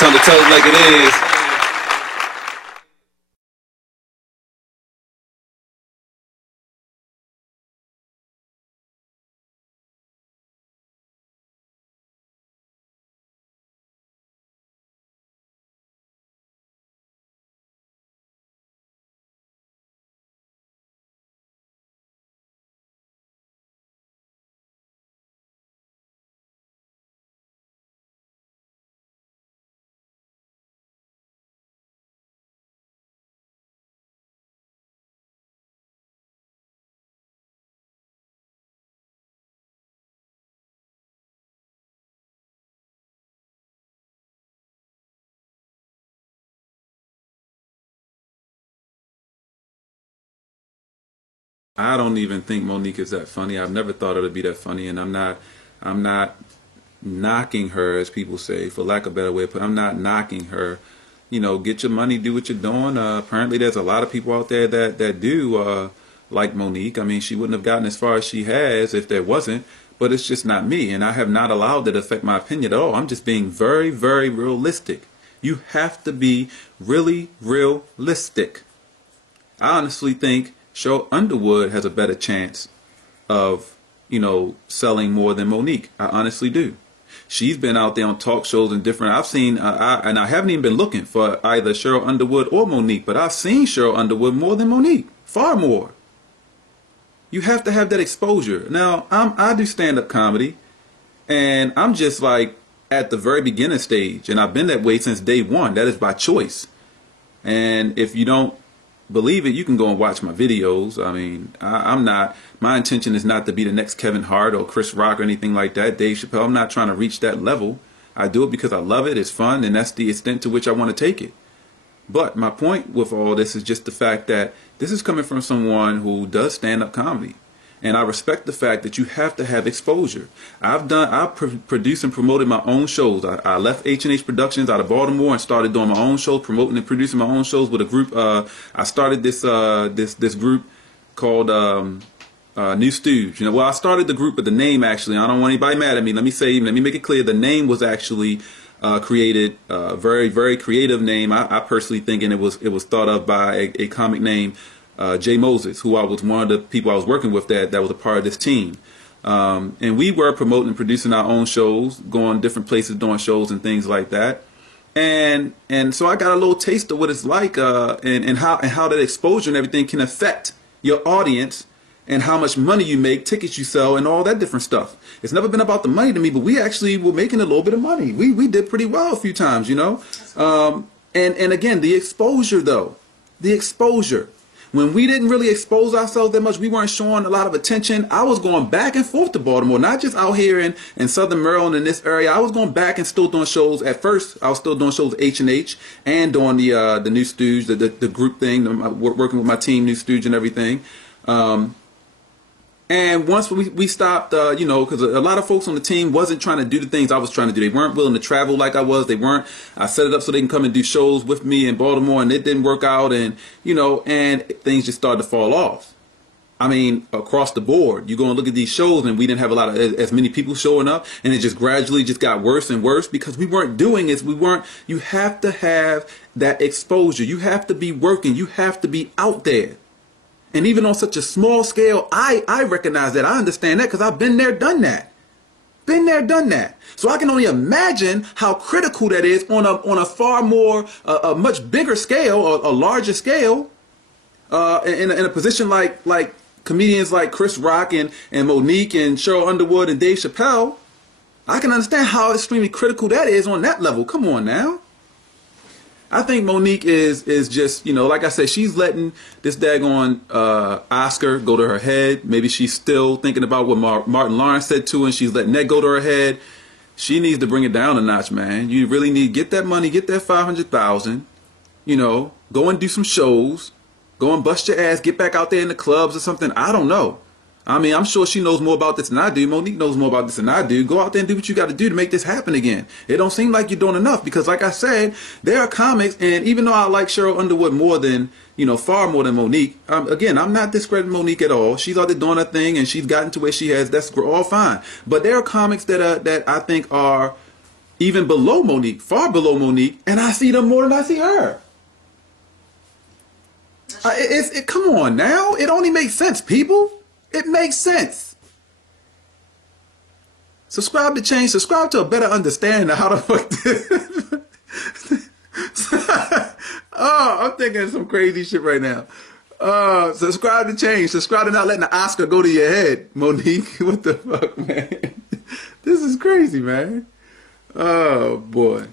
Tell it like it is. I don't even think Monique is that funny. I've never thought her to be that funny, and I'm not knocking her, as people say, for lack of a better way. But I'm not knocking her. You know, get your money, do what you're doing. Apparently, there's a lot of people out there that do like Monique. I mean, she wouldn't have gotten as far as she has if there wasn't. But it's just not me, and I have not allowed it to affect my opinion at all. I'm just being very, very realistic. You have to be really realistic. I honestly think Cheryl Underwood has a better chance of, selling more than Monique. I honestly do. She's been out there on talk shows and different. I've seen, and I haven't even been looking for either Cheryl Underwood or Monique, but I've seen Cheryl Underwood more than Monique, far more. You have to have that exposure. Now, I do stand-up comedy, and I'm just like at the very beginning stage, and I've been that way since day one. That is by choice. And if you don't believe it, you can go and watch my videos. I mean, I'm not, my intention is not to be the next Kevin Hart or Chris Rock or anything like that, Dave Chappelle. I'm not trying to reach that level. I do it because I love it, it's fun, and that's the extent to which I want to take it. But my point with all this is just the fact that this is coming from someone who does stand-up comedy. And I respect the fact that you have to have exposure. I've produced and promoted my own shows. I left H&H Productions out of Baltimore and started doing my own shows, promoting and producing my own shows with a group. I started this group called New Stooge. Well, I started the group, but the name actually, I don't want anybody mad at me. Let me make it clear. The name was actually created, very, very creative name. I personally think, and it was thought of by a comic named Jay Moses, who I was one of the people I was working with that was a part of this team. And we were promoting and producing our own shows, going different places, doing shows and things like that. And so I got a little taste of what it's like, and how that exposure and everything can affect your audience and how much money you make, tickets you sell, and all that different stuff. It's never been about the money to me, but we actually were making a little bit of money. We did pretty well a few times, And again, the exposure though, the exposure. When we didn't really expose ourselves that much, we weren't showing a lot of attention. I was going back and forth to Baltimore, not just out here in Southern Maryland in this area. I was going back and still doing shows. At first, I was still doing shows at H&H and doing the New Stooge, the group thing, working with my team, New Stooge and everything. And once we stopped, because a lot of folks on the team wasn't trying to do the things I was trying to do. They weren't willing to travel like I was. They weren't. I set it up so they can come and do shows with me in Baltimore, and it didn't work out. And, and things just started to fall off. I mean, across the board, you go and look at these shows, and we didn't have as many people showing up, and it just gradually just got worse and worse because we weren't doing it. You have to have that exposure. You have to be working. You have to be out there. And even on such a small scale, I recognize that. I understand that because I've been there, done that. Been there, done that. So I can only imagine how critical that is on a far more, a much bigger scale, a larger scale, in a position like comedians like Chris Rock and Monique and Cheryl Underwood and Dave Chappelle. I can understand how extremely critical that is on that level. Come on now. I think Monique is just, like I said, she's letting this daggone Oscar go to her head. Maybe she's still thinking about what Martin Lawrence said to her, and she's letting that go to her head. She needs to bring it down a notch, man. You really need to get that money, get that $500,000, go and do some shows, go and bust your ass, get back out there in the clubs or something. I don't know. I mean, I'm sure she knows more about this than I do. Monique knows more about this than I do. Go out there and do what you got to do to make this happen again. It don't seem like you're doing enough because, like I said, there are comics, and even though I like Cheryl Underwood more than, far more than Monique, again, I'm not discrediting Monique at all. She's out there doing her thing, and she's gotten to where she has. That's all fine. But there are comics that I think are even below Monique, far below Monique, and I see them more than I see her. Come on now. It only makes sense, people. It makes sense. Subscribe to change. Subscribe to a better understanding of how the fuck Oh, I'm thinking of some crazy shit right now. Subscribe to change. Subscribe to not letting the Oscar go to your head, Monique. What the fuck, man? This is crazy, man. Oh, boy.